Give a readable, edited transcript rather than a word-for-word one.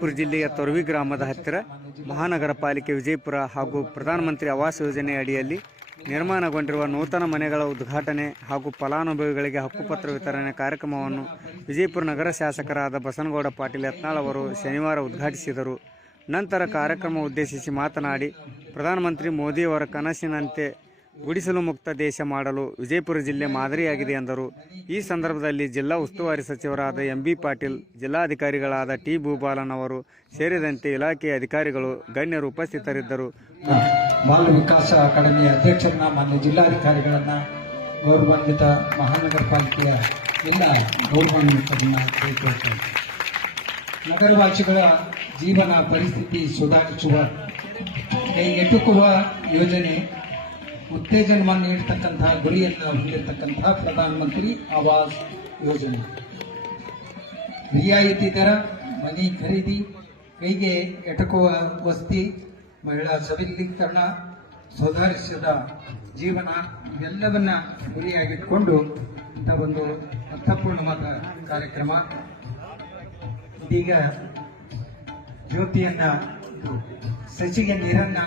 ವಿಜಯಪುರ ಜಿಲ್ಲೆಯ ತೊರವಿ ಗ್ರಾಮದ ಹತ್ತಿರ ಮಹಾನಗರ ಪಾಲಿಕೆ ವಿಜಯಪುರ ಹಾಗೂ ಪ್ರಧಾನಮಂತ್ರಿ ಆವಾಸ್ ಯೋಜನೆ ಅಡಿಯಲ್ಲಿ ನಿರ್ಮಾಣಗೊಂಡಿರುವ ನೂತನ ಮನೆಗಳ ಉದ್ಘಾಟನೆ ಹಾಗೂ ಫಲಾನುಭವಿಗಳಿಗೆ ಹಕ್ಕುಪತ್ರ ವಿತರಣೆ ಕಾರ್ಯಕ್ರಮವನ್ನು ವಿಜಯಪುರ ನಗರ ಶಾಸಕರಾದ ಬಸನಗೌಡ ಪಾಟೀಲ್ ಯತ್ನಾಳ್ ಅವರು ಶನಿವಾರ ಉದ್ಘಾಟಿಸಿದರು. ನಂತರ ಕಾರ್ಯಕ್ರಮ ಉದ್ದೇಶಿಸಿ ಮಾತನಾಡಿ, ಪ್ರಧಾನಮಂತ್ರಿ ಮೋದಿಯವರ ಕನಸಿನಂತೆ ಗುಡಿಸಲು ಮುಕ್ತ ದೇಶ ಮಾಡಲು ವಿಜಯಪುರ ಜಿಲ್ಲೆ ಮಾದರಿಯಾಗಿದೆ ಎಂದರು. ಈ ಸಂದರ್ಭದಲ್ಲಿ ಜಿಲ್ಲಾ ಉಸ್ತುವಾರಿ ಸಚಿವರಾದ ಎಂಬಿ ಪಾಟೀಲ್, ಜಿಲ್ಲಾಧಿಕಾರಿಗಳಾದ ಟಿ ಭೂಪಾಲನ್ ಅವರು ಸೇರಿದಂತೆ ಇಲಾಖೆಯ ಅಧಿಕಾರಿಗಳು ಗಣ್ಯರು ಉಪಸ್ಥಿತರಿದ್ದರು. ಬಾಲ ವಿಕಾಸ ಅಕಾಡೆಮಿಯ ಅಧ್ಯಕ್ಷರನ್ನ, ಮಾನ್ಯ ಜಿಲ್ಲಾಧಿಕಾರಿಗಳನ್ನ, ಗೌರವಾನ್ವಿತ ಮಹಾನಗರ ಪಾಲಿಕೆಯ ಎಲ್ಲ ಗೌರವಾನ್ವಿತರನ್ನ ಕೈಗೊಳ್ಳುತ್ತೇವೆ. ನಗರವಾಸಿಗಳ ಜೀವನ ಪರಿಸ್ಥಿತಿ ಸುಧಾರಿಸುವ ಎಟುಕುವ ಯೋಜನೆ, ಉತ್ತೇಜನವನ್ನು ನೀಡತಕ್ಕಂತಹ ಗುರಿಯನ್ನು ಹೊಂದಿರತಕ್ಕಂತಹ ಪ್ರಧಾನಮಂತ್ರಿ ಆವಾಸ್ ಯೋಜನೆ, ರಿಯಾಯಿತಿ ದರ ಮನೆ ಖರೀದಿ, ಕೈಗೆ ಎಟಕುವ ವಸತಿ, ಮಹಿಳಾ ಸಬಲೀಕರಣ, ಸುಧಾರಿಸಿದ ಜೀವನ ಇವೆಲ್ಲವನ್ನ ಗುರಿಯಾಗಿಟ್ಟುಕೊಂಡು ಇಂಥ ಒಂದು ಅರ್ಥಪೂರ್ಣವಾದ ಕಾರ್ಯಕ್ರಮ. ಇದೀಗ ಜ್ಯೋತಿಯನ್ನ, ಸಸಿಗೆ ನೀರನ್ನ